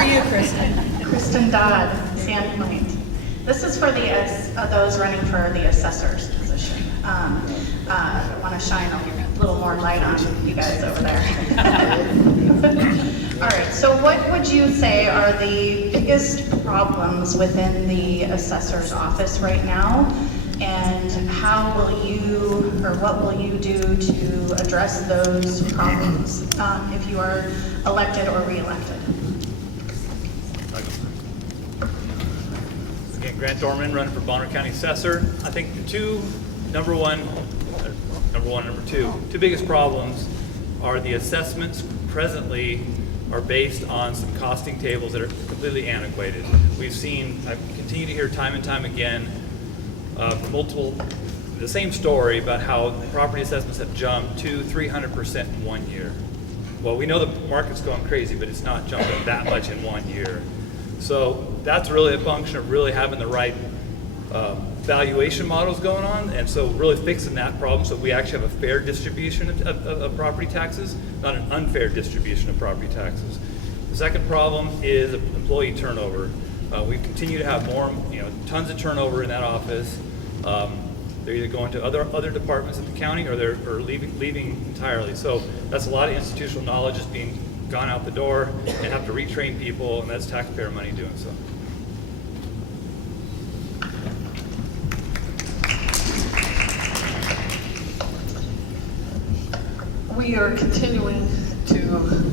for you, Kristen. Kristen Dodd, Sandpoint. This is for those running for the assessor's position. I want to shine a little more light on you guys over there. All right, so what would you say are the biggest problems within the assessor's office right now? And how will you, or what will you do to address those problems if you are elected or re-elected? Again, Grant Dorman, running for Bonner County Assessor. I think the two biggest problems are the assessments presently are based on some costing tables that are completely antiquated. I continue to hear time and time again from the same story about how property assessments have jumped 200–300% in 1 year. Well, we know the market's going crazy, but it's not jumping that much in 1 year. So that's really a function of really having the right valuation models going on, and so really fixing that problem so we actually have a fair distribution of property taxes, not an unfair distribution of property taxes. The second problem is employee turnover. We continue to have more, tons of turnover in that office. They're either going to other departments in the county or they're leaving entirely. So that's a lot of institutional knowledge just being gone out the door and have to retrain people, and that's taxpayer money doing so. We are continuing to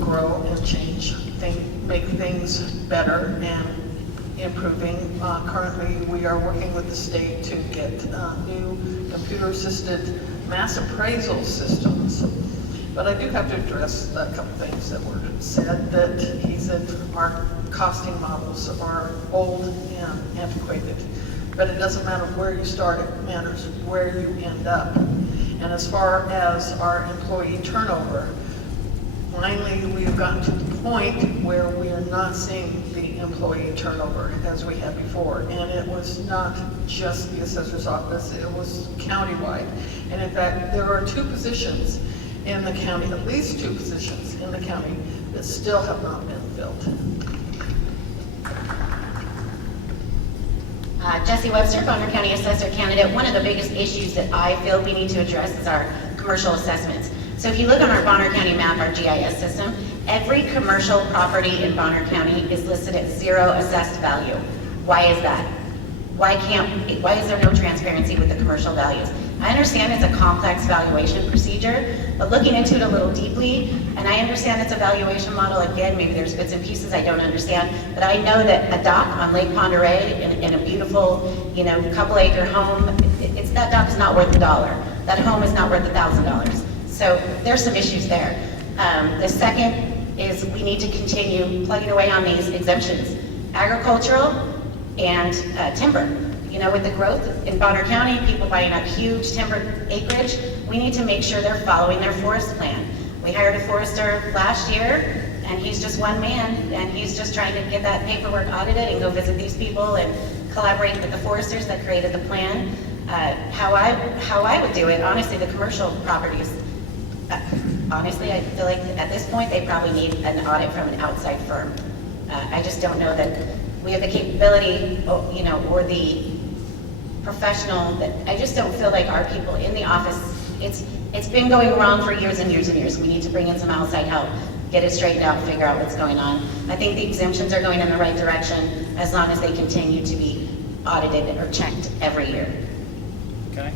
grow and change, make things better and improving. Currently, we are working with the state to get new computer-assisted mass appraisal systems. But I do have to address a couple things that were said, that he said our costing models are old and antiquated. But it doesn't matter where you start, it matters where you end up. And as far as our employee turnover, finally we've gotten to the point where we are not seeing the employee turnover as we had before. And it was not just the assessor's office, it was countywide. And in fact, there are 2 positions in the county, at least 2 positions in the county that still have not been filled. Jessie Webster, Bonner County Assessor candidate. One of the biggest issues that I feel we need to address is our commercial assessments. So if you look on our Bonner County map, our GIS system, every commercial property in Bonner County is listed at 0 assessed value. Why is that? Why is there no transparency with the commercial values? I understand it's a complex valuation procedure, but looking into it a little deeply, and I understand it's a valuation model, again, maybe there's bits and pieces I don't understand, but I know that a dock on Lake Ponderay in a beautiful, couple-acre home, that dock is not worth $1. That home is not worth $1,000. So there's some issues there. The second is we need to continue plugging away on these exemptions. Agricultural and timber. With the growth in Bonner County, people buying up huge timber acreage, we need to make sure they're following their forest plan. We hired a forester last year, and he's just one man, and he's just trying to get that paperwork audited and go visit these people and collaborate with the foresters that created the plan. How I would do it, honestly, the commercial properties, honestly, I feel like at this point they probably need an audit from an outside firm. I just don't know that we have the capability, or the professional, that I just don't feel like our people in the office, it's been going wrong for years and years and years. We need to bring in some outside help, get it straightened out, figure out what's going on. I think the exemptions are going in the right direction as long as they continue to be audited or checked every year. Okay.